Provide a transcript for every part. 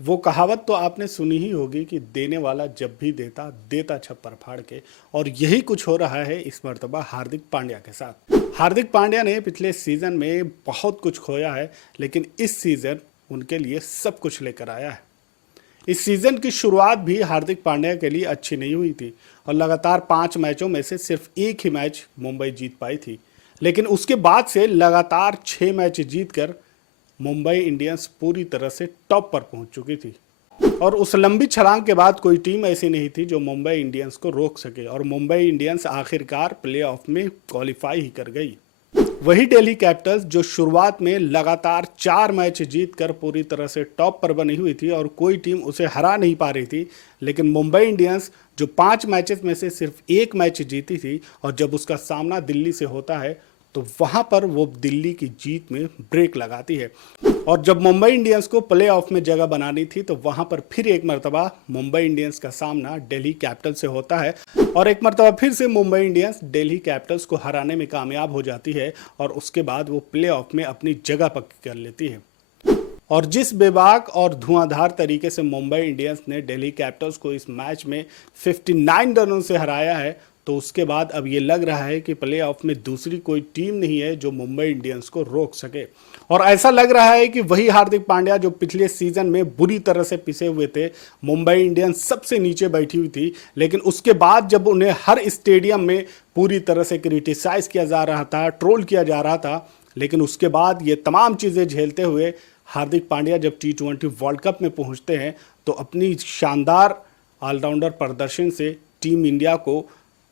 वो कहावत तो आपने सुनी ही होगी कि देने वाला जब भी देता देता छप्पर फाड़ के। और यही कुछ हो रहा है इस मर्तबा हार्दिक पांड्या के साथ। हार्दिक पांड्या ने पिछले सीजन में बहुत कुछ खोया है, लेकिन इस सीजन उनके लिए सब कुछ लेकर आया है। इस सीजन की शुरुआत भी हार्दिक पांड्या के लिए अच्छी नहीं हुई थी और लगातार 5 मैचों में से सिर्फ एक ही मैच मुंबई जीत पाई थी। लेकिन उसके बाद से लगातार 6 मैच जीतकर मुंबई इंडियंस पूरी तरह से टॉप पर पहुंच चुकी थी। और उस लंबी छलांग के बाद कोई टीम ऐसी नहीं थी जो मुंबई इंडियंस को रोक सके और मुंबई इंडियंस आखिरकार प्लेऑफ में क्वालिफाई ही कर गई। वही दिल्ली कैपिटल्स जो शुरुआत में लगातार 4 मैच जीतकर पूरी तरह से टॉप पर बनी हुई थी और कोई टीम उसे हरा नहीं पा रही थी, लेकिन मुंबई इंडियंस जो 5 मैचेस में से सिर्फ एक मैच जीती थी और जब उसका सामना दिल्ली से होता है तो वहां पर वो दिल्ली की जीत में ब्रेक लगाती है। और जब मुंबई इंडियंस को प्लेऑफ में जगह बनानी थी तो वहां पर फिर एक मर्तबा मुंबई इंडियंस का सामना दिल्ली कैपिटल्स से होता है और एक मर्तबा फिर से मुंबई इंडियंस दिल्ली कैपिटल्स को हराने में कामयाब हो जाती है और उसके बाद वो प्लेऑफ में अपनी जगह पक्की कर लेती है। और जिस बेबाक और धुआंधार तरीके से मुंबई इंडियंस ने दिल्ली कैपिटल्स को इस मैच में 59 रनों से हराया है, तो उसके बाद अब ये लग रहा है कि प्लेऑफ में दूसरी कोई टीम नहीं है जो मुंबई इंडियंस को रोक सके। और ऐसा लग रहा है कि वही हार्दिक पांड्या जो पिछले सीजन में बुरी तरह से पिसे हुए थे, मुंबई इंडियंस सबसे नीचे बैठी हुई थी, लेकिन उसके बाद जब उन्हें हर स्टेडियम में पूरी तरह से क्रिटिसाइज किया जा रहा था, ट्रोल किया जा रहा था, लेकिन उसके बाद ये तमाम चीज़ें झेलते हुए हार्दिक पांड्या जब T20 वर्ल्ड कप में पहुंचते हैं तो अपनी शानदार ऑलराउंडर प्रदर्शन से टीम इंडिया को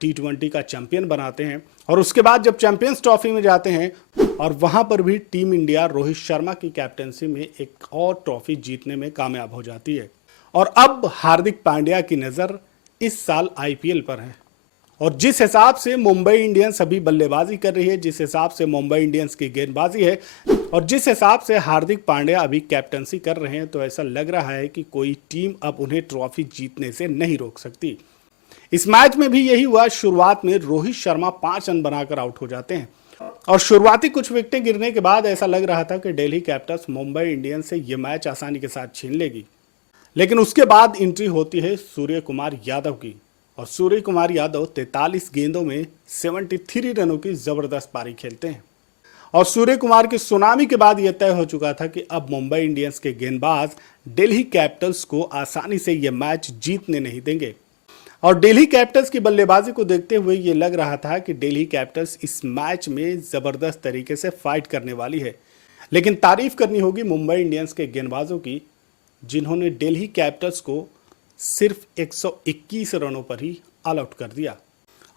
T20 का चैंपियन बनाते हैं। और उसके बाद जब चैंपियंस ट्रॉफी में जाते हैं और वहां पर भी टीम इंडिया रोहित शर्मा की कैप्टनसी में एक और ट्रॉफी जीतने में कामयाब हो जाती है। और अब हार्दिक पांड्या की नज़र इस साल IPL पर है और जिस हिसाब से मुंबई इंडियंस अभी बल्लेबाजी कर रही है, जिस हिसाब से मुंबई इंडियंस की गेंदबाजी है और जिस हिसाब से हार्दिक पांड्या अभी कैप्टनसी कर रहे हैं, तो ऐसा लग रहा है कि कोई टीम अब उन्हें ट्रॉफी जीतने से नहीं रोक सकती। इस मैच में भी यही हुआ। शुरुआत में रोहित शर्मा 5 रन बनाकर आउट हो जाते हैं और शुरुआती कुछ विकेटें गिरने के बाद ऐसा लग रहा था कि दिल्ली कैपिटल्स मुंबई इंडियंस से यह मैच आसानी के साथ छीन लेगी। लेकिन उसके बाद एंट्री होती है सूर्य कुमार यादव की और सूर्य कुमार यादव 43 गेंदों में 73 रनों की जबरदस्त पारी खेलते हैं। और सूर्य कुमार की सुनामी के बाद यह तय हो चुका था कि अब मुंबई इंडियंस के गेंदबाज दिल्ली कैपिटल्स को आसानी से यह मैच जीतने नहीं देंगे। और दिल्ली कैपिटल्स की बल्लेबाजी को देखते हुए ये लग रहा था कि दिल्ली कैपिटल्स इस मैच में जबरदस्त तरीके से फाइट करने वाली है। लेकिन तारीफ करनी होगी मुंबई इंडियंस के गेंदबाजों की, जिन्होंने दिल्ली कैपिटल्स को सिर्फ 121 रनों पर ही ऑल आउट कर दिया।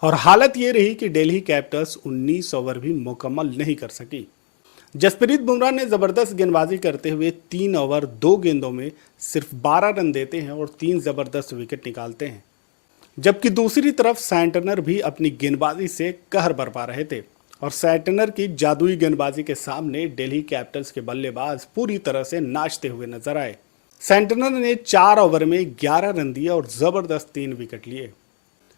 और हालत ये रही कि दिल्ली कैपिटल्स 19 ओवर भी मुकम्मल नहीं कर सकी। जसप्रीत बुमराह ने जबरदस्त गेंदबाजी करते हुए 3 ओवर 2 गेंदों में सिर्फ 12 रन देते हैं और 3 जबरदस्त विकेट निकालते हैं, जबकि दूसरी तरफ सैंटनर भी अपनी गेंदबाजी से कहर बरपा रहे थे। और सैंटनर की जादुई गेंदबाजी के सामने दिल्ली कैपिटल्स के बल्लेबाज पूरी तरह से नाचते हुए नजर आए। सैंटनर ने 4 ओवर में 11 रन दिए और जबरदस्त 3 विकेट लिए।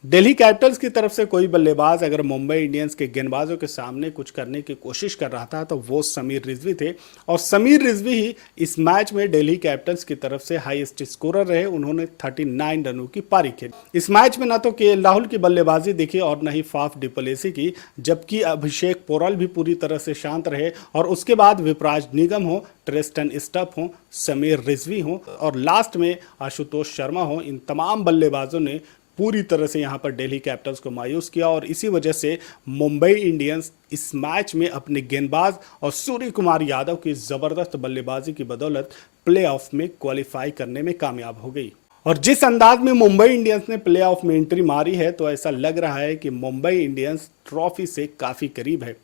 दिल्ली कैपिटल्स की तरफ से कोई बल्लेबाज अगर मुंबई इंडियंस के गेंदबाजों के सामने कुछ करने की कोशिश कर रहा था तो वो समीर रिजवी थे और समीर रिजवी ही इस मैच में दिल्ली कैपिटल्स की तरफ से हाईएस्ट स्कोरर रहे। उन्होंने 39 रनों की पारी खेली। इस मैच में ना तो KL राहुल की बल्लेबाजी दिखी और न ही फाफ डिप्लेसी की, जबकि अभिषेक पोराल भी पूरी तरह से शांत रहे और उसके बाद विपराज निगम हो, ट्रेस्टन स्टफ हो, समीर रिजवी हो और लास्ट में आशुतोष शर्मा हो, इन तमाम बल्लेबाजों ने पूरी तरह से यहां पर दिल्ली कैपिटल्स को मायूस किया। और इसी वजह से मुंबई इंडियंस इस मैच में अपने गेंदबाज और सूर्य कुमार यादव की जबरदस्त बल्लेबाजी की बदौलत प्लेऑफ में क्वालिफाई करने में कामयाब हो गई। और जिस अंदाज में मुंबई इंडियंस ने प्लेऑफ में एंट्री मारी है, तो ऐसा लग रहा है कि मुंबई इंडियंस ट्रॉफी से काफी करीब है।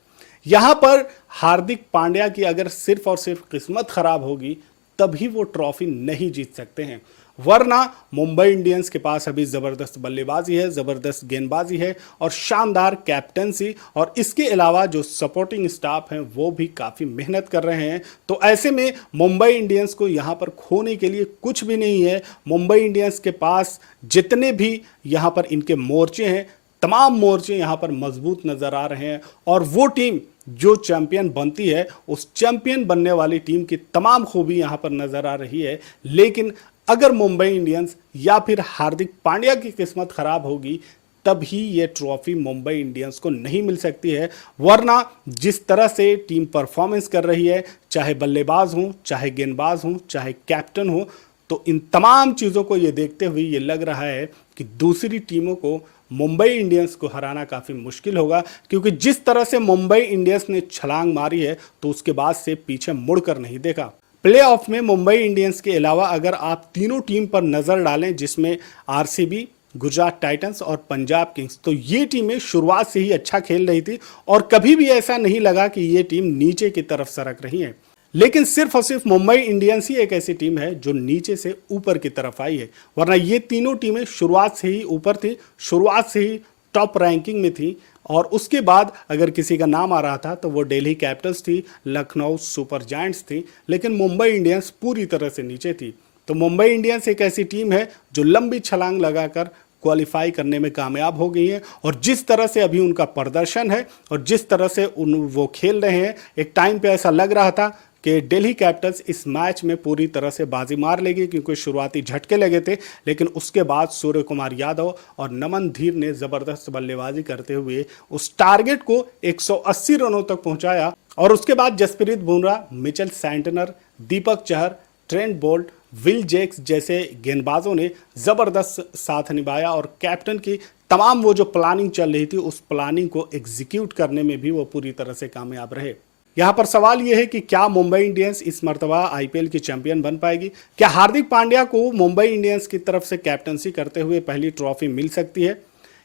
यहां पर हार्दिक पांड्या की अगर सिर्फ और सिर्फ किस्मत खराब होगी तभी वो ट्रॉफी नहीं जीत सकते हैं, वरना मुंबई इंडियंस के पास अभी जबरदस्त बल्लेबाजी है, जबरदस्त गेंदबाजी है और शानदार कैप्टनसी, और इसके अलावा जो सपोर्टिंग स्टाफ हैं वो भी काफी मेहनत कर रहे हैं। तो ऐसे में मुंबई इंडियंस को यहां पर खोने के लिए कुछ भी नहीं है। मुंबई इंडियंस के पास जितने भी यहां पर इनके मोर्चे हैं, तमाम मोर्चे यहां पर मजबूत नजर आ रहे हैं और वो टीम जो चैंपियन बनती है उस चैंपियन बनने वाली टीम की तमाम खूबी यहां पर नजर आ रही है। लेकिन अगर मुंबई इंडियंस या फिर हार्दिक पांड्या की किस्मत खराब होगी तभी ये ट्रॉफी मुंबई इंडियंस को नहीं मिल सकती है। वरना जिस तरह से टीम परफॉर्मेंस कर रही है, चाहे बल्लेबाज हो, चाहे गेंदबाज हो, चाहे कैप्टन हो, तो इन तमाम चीज़ों को ये देखते हुए ये लग रहा है कि दूसरी टीमों को मुंबई इंडियंस को हराना काफ़ी मुश्किल होगा। क्योंकि जिस तरह से मुंबई इंडियंस ने छलांग मारी है तो उसके बाद से पीछे मुड़कर नहीं देखा। प्लेऑफ में मुंबई इंडियंस के अलावा अगर आप तीनों टीम पर नज़र डालें, जिसमें आरसीबी, गुजरात टाइटंस और पंजाब किंग्स, तो ये टीमें शुरुआत से ही अच्छा खेल रही थी और कभी भी ऐसा नहीं लगा कि ये टीम नीचे की तरफ सरक रही है। लेकिन सिर्फ और सिर्फ मुंबई इंडियंस ही एक ऐसी टीम है जो नीचे से ऊपर की तरफ आई है। वरना ये तीनों टीमें शुरुआत से ही ऊपर थी, शुरुआत से ही टॉप रैंकिंग में थी। और उसके बाद अगर किसी का नाम आ रहा था तो वो दिल्ली कैपिटल्स थी, लखनऊ सुपर जायंट्स थी, लेकिन मुंबई इंडियंस पूरी तरह से नीचे थी। तो मुंबई इंडियंस एक ऐसी टीम है जो लंबी छलांग लगाकर क्वालिफाई करने में कामयाब हो गई है। और जिस तरह से अभी उनका प्रदर्शन है और जिस तरह से वो खेल रहे हैं, एक टाइम पे ऐसा लग रहा था कि दिल्ली कैपिटल्स इस मैच में पूरी तरह से बाजी मार लेगी, क्योंकि शुरुआती झटके लगे थे। लेकिन उसके बाद सूर्य कुमार यादव और नमन धीर ने जबरदस्त बल्लेबाजी करते हुए उस टारगेट को 180 रनों तक पहुंचाया। और उसके बाद Jasprit Bumrah, Mitchell Santner, Deepak Chahar, Trent Boult, Will Jacks जैसे गेंदबाजों ने जबरदस्त साथ निभाया और कैप्टन की तमाम वो जो प्लानिंग चल रही थी उस प्लानिंग को एग्जीक्यूट करने में भी वो पूरी तरह से कामयाब रहे। यहां पर सवाल यह है कि क्या मुंबई इंडियंस इस मर्तबा आईपीएल की चैंपियन बन पाएगी? क्या हार्दिक पांड्या को मुंबई इंडियंस की तरफ से कैप्टनसी करते हुए पहली ट्रॉफी मिल सकती है?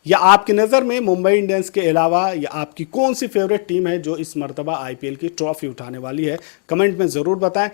या आपकी नज़र में मुंबई इंडियंस के अलावा या आपकी कौन सी फेवरेट टीम है जो इस मर्तबा आईपीएल की ट्रॉफी उठाने वाली है? कमेंट में ज़रूर बताएं।